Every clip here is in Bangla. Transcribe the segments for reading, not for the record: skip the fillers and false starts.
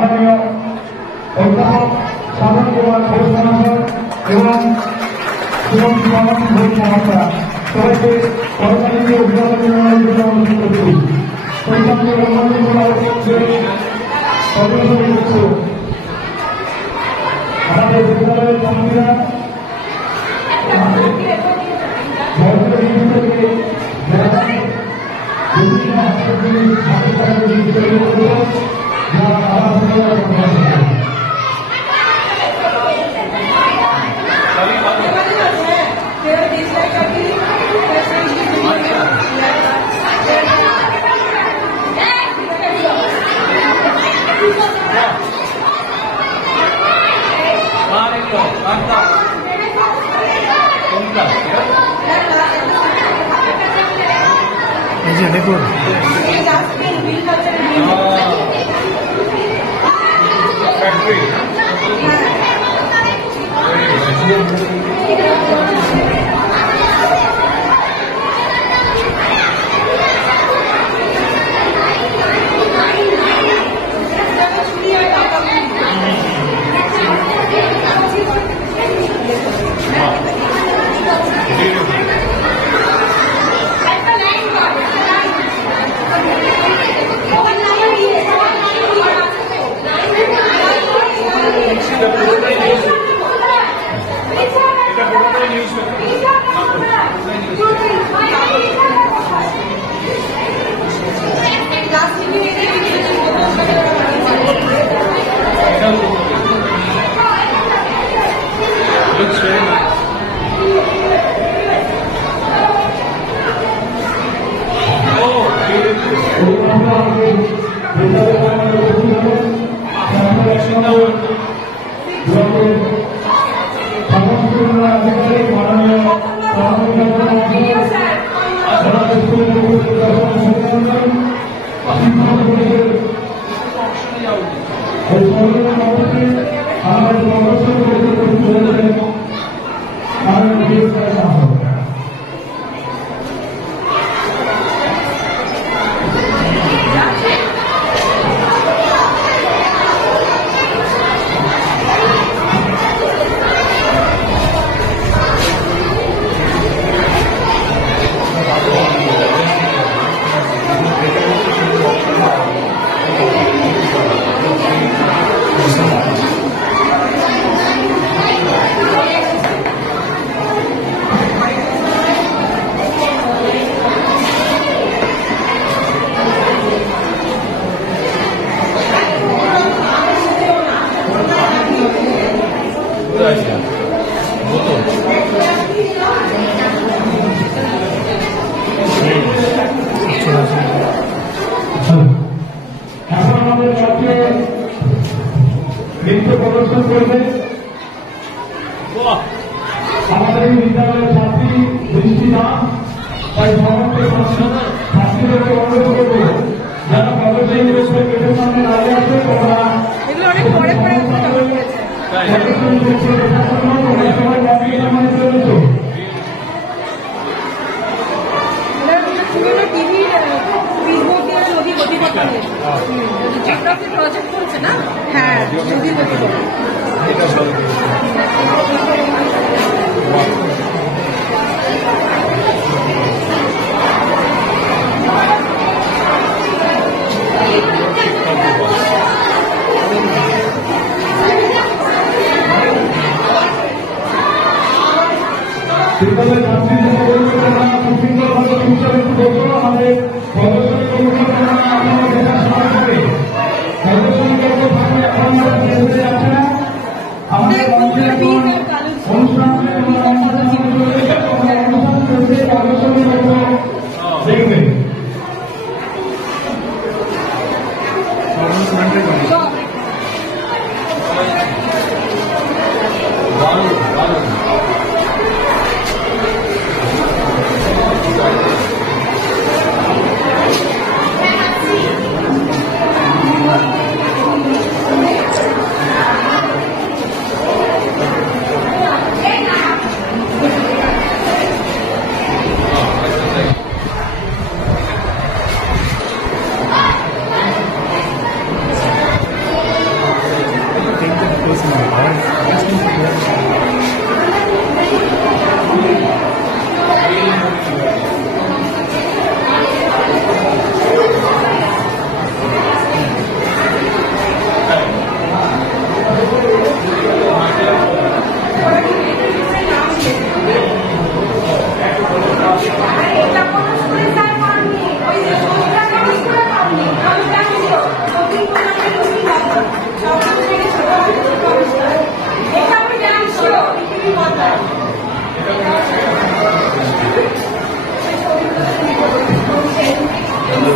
মাননীয় অধ্যাপক সাধন কুমার ঘোষ মহাশয় এবং শ্রীমতী মাননী ঘোষ মহাশয় সবাইকে সরকারি অভিভাবক অনুষ্ঠিত করছি। সেই সঙ্গে আমাদের বিদ্যালয়ের কর্মীরা দেখুন নৃত্য প্রদর্শন করবে আমাদের এই বিদ্যালয়ের ছাত্রী বৃষ্টি দাস। তাই সমস্ত ছাত্রীদেরকে অনুরোধ করবো যারা প্রদর্শনী করছে গেটের সামনে দাঁড়িয়ে আছে প্রজেক্ট করছে না। হ্যাঁ আমাদের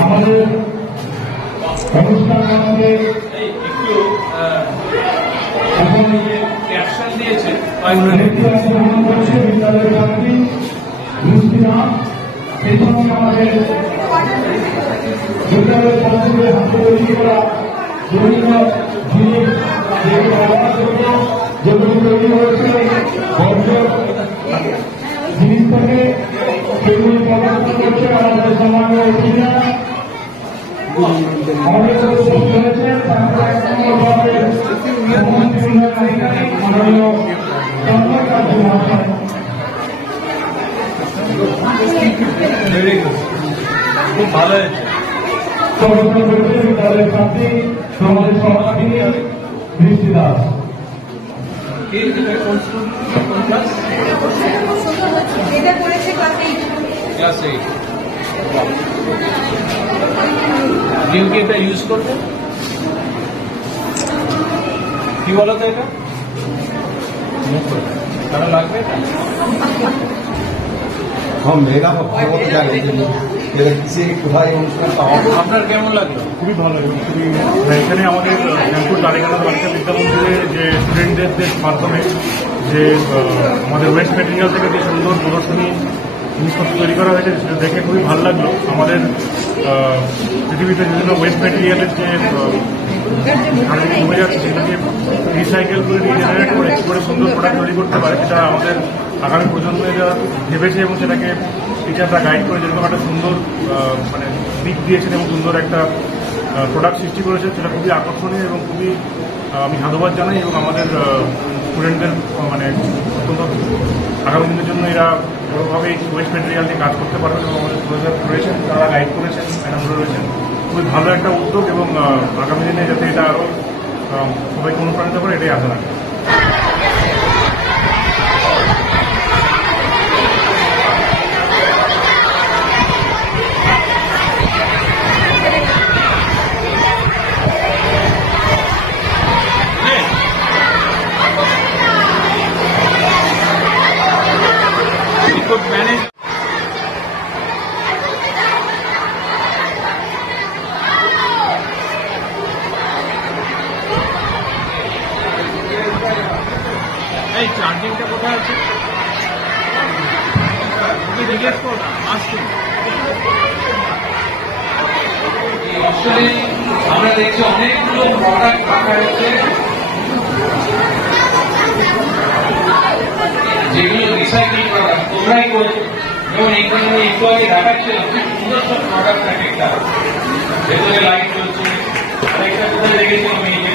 আমাদের অনুষ্ঠান আমাদের একটু এখন ক্যাপশন দিয়েছে গ্রহণ করছে বিদ্যালয়ের ছাত্রী মুস্তিরাম। সেই সঙ্গে আমাদের বিদ্যালয়ের ছাত্রীদের হাতে তৈরি করা বিভিন্ন জিনিস যেগুলি তৈরি হয়েছে বর্জ্য জিনিস থেকে সেগুলি প্রদর্শন করছে আমাদের সমাজের অতিথিরা। আমাদের উপস্থিত হয়েছেন মুখ্যমন্ত্রী আধিকারিক মাননীয় চন্দ্রকান্ত মহাশয়। খুব ভালো হয়েছে। প্রদর্শন করেছে বিদ্যালয়ের ছাত্রী সমাজের সভাপতি বৃষ্টি দাস। ক্লাস 8 কেউ কি এটা ইউজ করবে? কি বলো তো এটা তারা লাগবে এটা? हम मेगा बहुत जाने किसी কোথায় অনুষ্ঠানটা হবে। আপনার কেমন লাগলো? খুবই ভালো এবং খুবই এখানে আমাদের শ্যামপুর তারেকানাথ বালিকা বিদ্যা মন্দিরে যে স্টুডেন্টদের মাধ্যমে যে আমাদের ওয়েস্ট মেটেরিয়াল থেকে যে সুন্দর প্রদর্শনী জিনিসপত্র তৈরি করা হয়েছে সেটা দেখে খুবই ভালো লাগলো। আমাদের পৃথিবীতে বিভিন্ন ওয়েস্ট মেটেরিয়ালের যে ডুবে যাচ্ছে সেটাকে রিসাইকেল করে রিজেনারেট করে কি করে সুন্দর প্রোডাক্ট তৈরি করতে পারে সেটা আমাদের আগামী প্রজন্মে যারা ভেবেছে এবং সেটাকে টিচাররা গাইড করে যেরকম একটা সুন্দর মানে দিক দিয়েছেন এবং সুন্দর একটা প্রোডাক্ট সৃষ্টি করেছে সেটা খুবই আকর্ষণীয় এবং খুবই আমি সাধুবাদ জানাই এবং আমাদের স্টুডেন্টদের মানে অত্যন্ত আগামী দিনের জন্য এরা বড়োভাবে ওয়েস্ট মেটেরিয়াল দিয়ে কাজ করতে পারবেন এবং আমাদের প্রফেসর রয়েছেন তারা গাইড করেছেন ম্যাডামরা রয়েছেন। খুবই ভালো একটা উদ্যোগ এবং আগামী দিনে যাতে এটা আরও সবাইকে অনুপ্রাণিত করে এটাই আশা রাখি। এই চার্জিংটা কোথায় আছে? জিজ্ঞেস করো না আসছে। আমরা দেখছি অনেকগুলো প্রোডাক্ট রাখা হয়েছে যেগুলো রিসাইকেল প্রোডাক্ট তোমরাই করছো এবং এইখানে আমি একটু আগে দেখাচ্ছিলাম সুন্দর সব প্রোডাক্ট থাকে একটা ভেতরে লাইট চলছে আরেকটা কোথায় দেখেছিলাম এই যে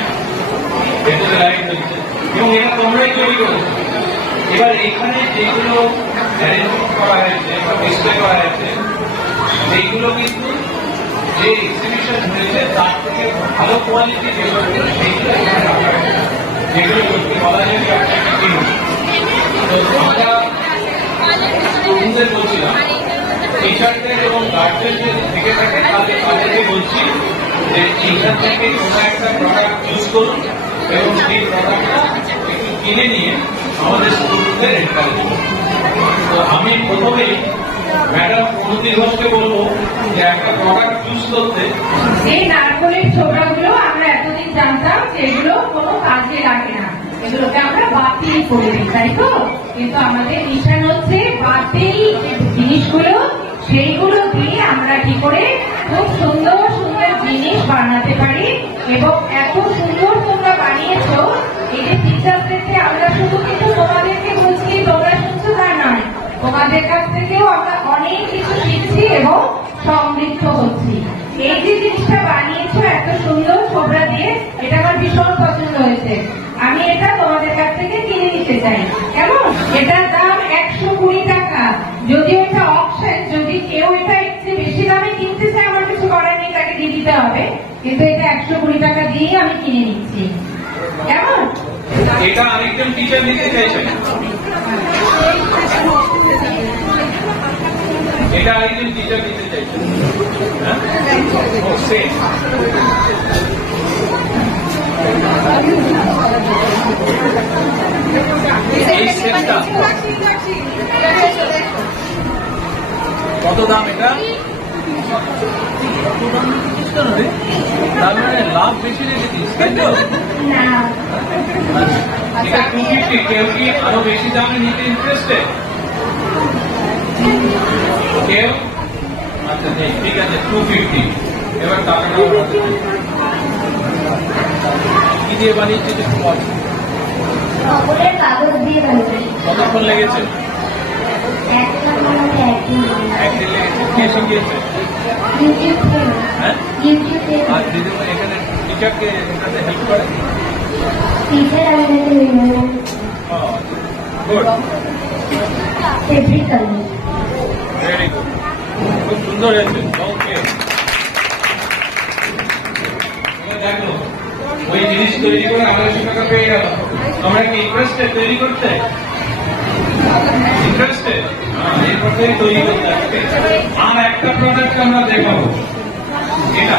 ভেতরে লাইট চলছে এবং এটা তোমরাই তৈরি করেছো। এবার এখানে যেগুলো অ্যারেঞ্জমেন্ট করা হয়েছে বা ডিসপ্লে করা হয়েছে সেইগুলো কিন্তু যে এক্সিবিশন হয়েছে তার থেকে ভালো কোয়ালিটি যেগুলো সেইগুলো এখানে রাখা হয়েছে যেগুলো সত্যি বলা যায় যে একটা কিনুন। তো আমরা তরুণদের বলছিলাম টিচারদের এবং গার্জেনদের থেকে থাকে তাদেরকে বলছি যে এইখান থেকে কোনো একটা প্রোডাক্ট ইউজ করুন এবং সেই প্রোডাক্টটা একটু কিনে নিয়ে আমাদের স্কুলদের এনকারেজ করুন। তো আমি প্রথমেই ম্যাডাম প্রণতি ঘোষকে বলবো যে একটা প্রোডাক্ট চুজ করতে এই নারকলের ছোবড়াগুলো আমরা এতদিন জানতাম যে এগুলো কোনো কাজে লাগে না, এগুলোকে আমরা বাতিল করে দিই, তাই তো? কিন্তু আমাদের মিশন হচ্ছে বাতিল জিনিসগুলো সেইগুলো দিয়ে আমরা কি করে খুব সুন্দর সুন্দর জিনিস বানাতে পারি। এবং এত সুন্দর তোমরা বানিয়েছো, এই যে টিচারদেরকে আমরা শুধু কিন্তু তোমাদেরকে বলছি তোমরা শুনছো তা নয়, তোমাদের কাছ থেকেও আমরা অনেক কিছু শিখছি এবং সমৃদ্ধ হচ্ছি। এই যে জিনিসটা বানিয়েছো এত সুন্দর ছোবড়া দিয়ে, এটা আমার ভীষণ পছন্দ হয়েছে। আমি এটা তোমাদের কাছ থেকে কিনে নিতে চাই, কেমন? এটার দাম 120 টাকা। যদিও এটা অপশন, যদি কেউ এটা একটু বেশি দামে কিনতে চায় আমার কিছু করার নেই, তাকে দিয়ে দিতে হবে, কিন্তু এটা 120 টাকা দিয়েই আমি কিনে নিচ্ছি, কেমন? এটা আরেকজন টিচার নিতে চাইছেন। এটা আরেকজন টিচার দিতে চাইছে। ও সেম এই সেটটা কত দাম? এটা তার মানে লাভ বেশি রেখেছিস তাই তো? এটা 250। কেউ কি আরো বেশি দামে নিতে ইন্টারেস্টেড? কেউ? আচ্ছা ঠিক আছে 250। এবার টাকাটা কি দিয়ে বানিয়েছে? কাগজ দিয়ে বানিয়েছে। কতক্ষণ লেগেছে? একদিন লেগেছে। কে শিখিয়েছে? হ্যাঁ, আর দিদিমা এখানে টিচারকে এখানে হেল্প করে? গুড, ভেরি গুড, খুব সুন্দর হয়েছে। ওকে, দেখো ওই জিনিস তৈরি করে 250 টাকা পেয়ে গেল। তোমরা কি ইন্টারেস্টেড তৈরি করতে? ইন্টারেস্টেড? এরপর থেকে তৈরি করতে হবে। আর একটা প্রোডাক্ট আমরা দেখাবো, এটা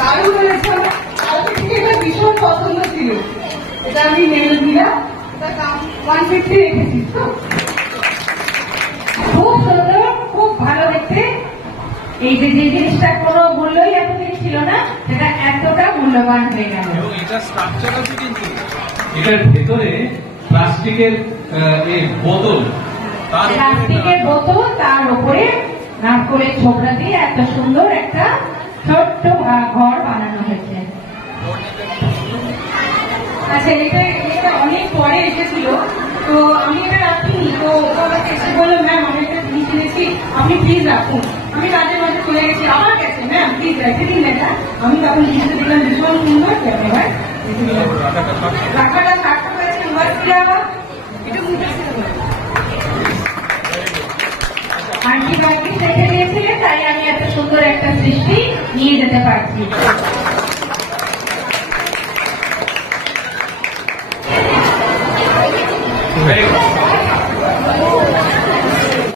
দারুণ হয়েছে। কালকে থেকে এটা ভীষণ পছন্দ ছিল। এটা আমি মেল দিলাম, এটা দাম 150 রেখেছি। খুব সুন্দর, খুব ভালো দেখতে। এই যে জিনিসটা কোনো মূল্যই এতদিন ছিল না, সেটা এতটা মূল্যবান হয়ে গেল। এবং এটা স্ট্রাকচার আছে কিন্তু এটার ভেতরে প্লাস্টিকের বোতল, প্লাস্টিকের বোতল, তার উপরে নারকলের ছোবড়া দিয়ে এত সুন্দর একটা ছোট্ট ঘর বানানো হয়েছে। আচ্ছা, এটা অনেক পরে এসেছিল, তো আমি এটা রাখিনি। তো আমাকে এসে বললো, ম্যাম আমি একটা জিনিস কিনেছি, আপনি প্লিজ রাখুন। আমি কাজের মাঝে চলে গেছি, আমার কাছে ম্যাম প্লিজ রেখে দিন এটা। আমি তখন জিনিসটা দিলাম, ভীষণ সুন্দর। টাকাটা থাকতে হয়েছে আন্টি বাকি রেখে দিয়েছিলেন, তাই আমি এত সুন্দর একটা সৃষ্টি নিয়ে যেতে পারছি।